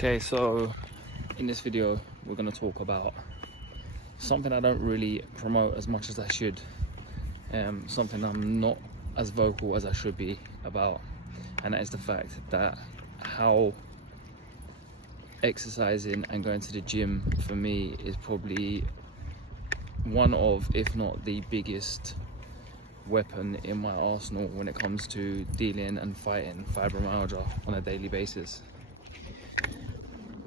Okay, so in this video we're going to talk about something I don't really promote as much as I should, something I'm not as vocal as I should be about, and that is the fact that how exercising and going to the gym for me is probably one of, if not the biggest weapon in my arsenal when it comes to dealing and fighting fibromyalgia on a daily basis.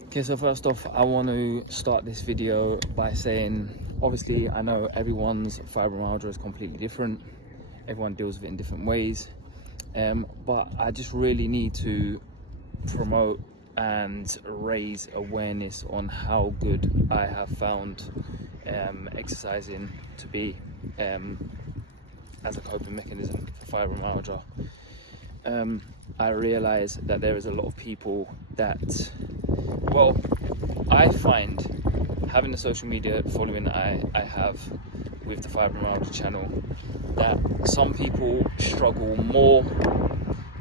Okay, so first off, I want to start this video by saying, obviously I know everyone's fibromyalgia is completely different, everyone deals with it in different ways, but I just really need to promote and raise awareness on how good I have found exercising to be as a coping mechanism for fibromyalgia. I realize that there is a lot of people that, well, I find having the social media following that I have with the Fibromyalgia channel, that some people struggle more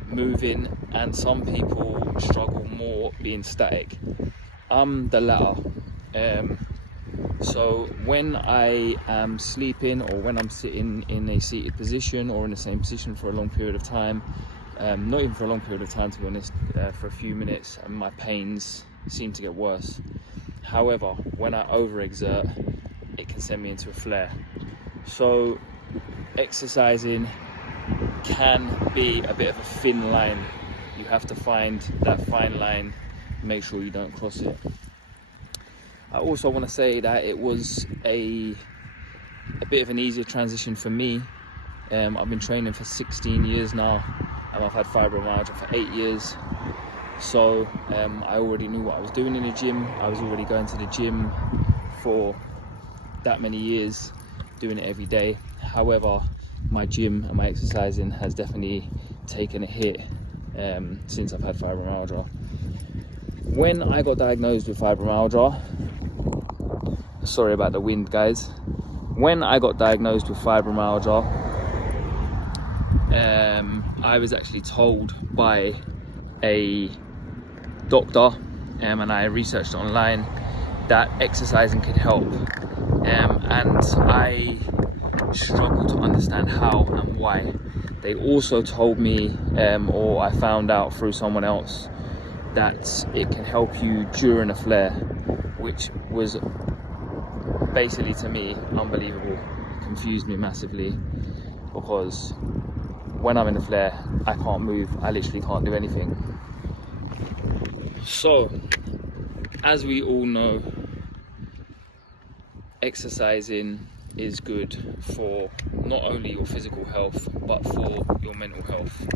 moving and some people struggle more being static. I'm the latter. So when I am sleeping or when I'm sitting in a seated position or in the same position for a long period of time, not even for a long period of time to be honest, for a few minutes, and my pains seem to get worse. However, when I overexert, it can send me into a flare. So exercising can be a bit of a thin line. You have to find that fine line, make sure you don't cross it. I also want to say that it was a bit of an easier transition for me. I've been training for 16 years now, and I've had fibromyalgia for 8 years. So I already knew what I was doing in the gym. I was already going to the gym for that many years, doing it every day. However, my gym and my exercising has definitely taken a hit since I've had fibromyalgia. When I got diagnosed with fibromyalgia, sorry about the wind guys, when I got diagnosed with fibromyalgia, I was actually told by a doctor, and I researched online, that exercising could help, and I struggled to understand how and why. They also told me, or I found out through someone else, that it can help you during a flare, which was basically, to me, unbelievable. It confused me massively, because when I'm in a flare, I can't move, I literally can't do anything. So, as we all know, exercising is good for not only your physical health, but for your mental health.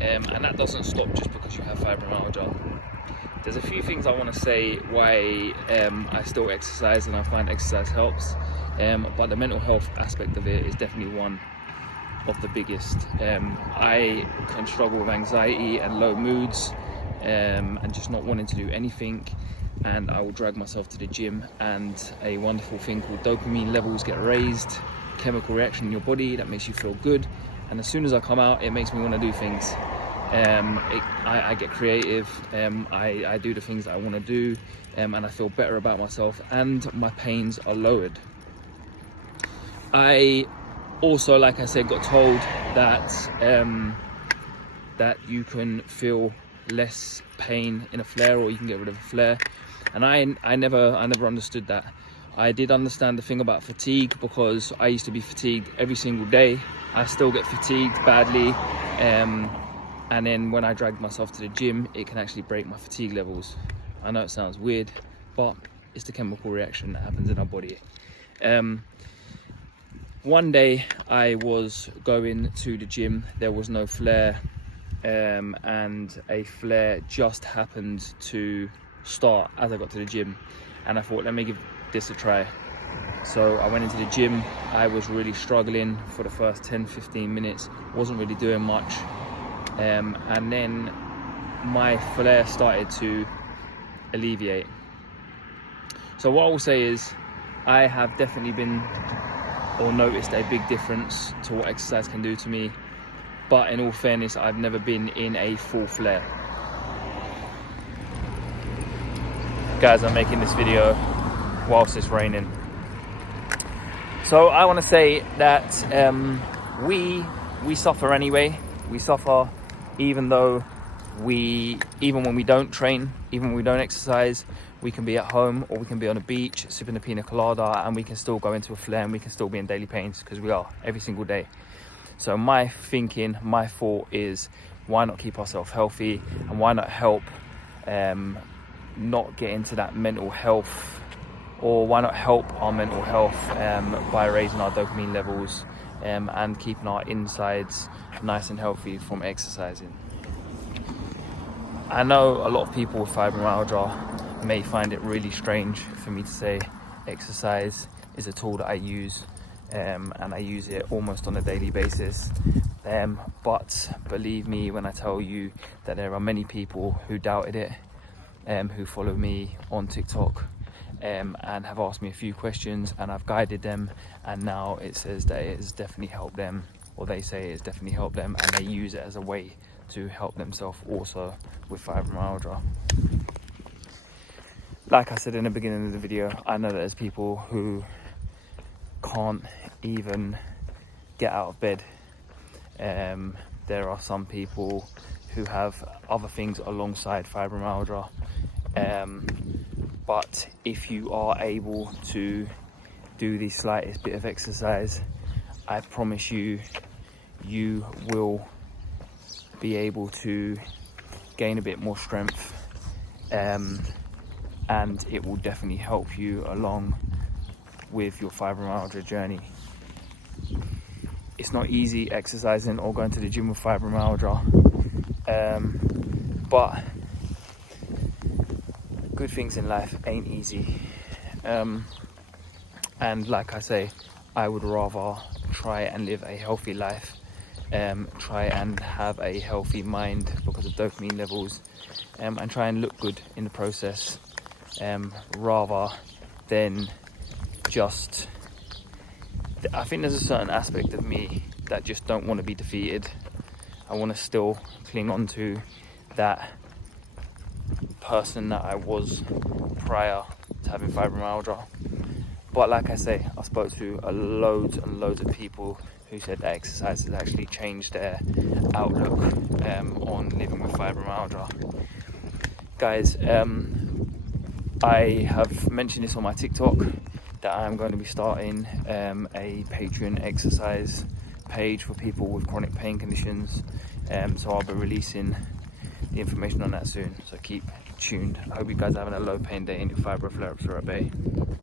And that doesn't stop just because you have fibromyalgia. There's a few things I want to say why I still exercise and I find exercise helps, but the mental health aspect of it is definitely one of the biggest. I can struggle with anxiety and low moods, and just not wanting to do anything, and I will drag myself to the gym, and a wonderful thing called dopamine levels get raised, chemical reaction in your body that makes you feel good, and as soon as I come out, it makes me want to do things. I get creative, I do the things that I want to do, and I feel better about myself, and my pains are lowered. I also, like I said, got told that that you can feel less pain in a flare, or you can get rid of a flare, and I never understood that. I did understand the thing about fatigue, because I used to be fatigued every single day. I still get fatigued badly, and then when I dragged myself to the gym, it can actually break my fatigue levels. I know it sounds weird, but it's the chemical reaction that happens in our body. One day I was going to the gym, there was no flare, and a flare just happened to start as I got to the gym, and I thought, let me give this a try. So I went into the gym. I was really struggling for the first 10-15 minutes, wasn't really doing much, and then my flare started to alleviate. So what I will say is, I have definitely been or noticed a big difference to what exercise can do to me, but in all fairness, I've never been in a full flare. Guys, I'm making this video whilst it's raining. So I want to say that we suffer anyway. We suffer even when we don't train, even when we don't exercise. We can be at home or we can be on a beach sipping a pina colada, and we can still go into a flare and we can still be in daily pains, because we are every single day. So my thought is, why not keep ourselves healthy, and why not help not get into that mental health, or why not help our mental health by raising our dopamine levels and keeping our insides nice and healthy from exercising. I know a lot of people with fibromyalgia may find it really strange for me to say exercise is a tool that I use, and I use it almost on a daily basis. But believe me when I tell you that there are many people who doubted it, who follow me on TikTok and have asked me a few questions, and I've guided them, and now it says that it has definitely helped them, or they say it's definitely helped them, and they use it as a way to help themselves also with fibromyalgia. Like I said in the beginning of the video, I know that there's people who can't even get out of bed. There are some people who have other things alongside fibromyalgia, but if you are able to do the slightest bit of exercise, I promise you, you will be able to gain a bit more strength, and it will definitely help you along with your fibromyalgia journey. It's not easy exercising or going to the gym with fibromyalgia, but good things in life ain't easy, and like I say, I would rather try and live a healthy life, try and have a healthy mind because of dopamine levels, and try and look good in the process, rather than just... I think there's a certain aspect of me that just don't want to be defeated. I want to still cling on to that person that I was prior to having fibromyalgia. But like I say, I spoke to loads and loads of people who said that exercise has actually changed their outlook on living with fibromyalgia. Guys, I have mentioned this on my TikTok, that I'm going to be starting a Patreon exercise page for people with chronic pain conditions, so I'll be releasing the information on that soon, so keep tuned. I hope you guys are having a low pain day and your fibro flare-ups are at bay.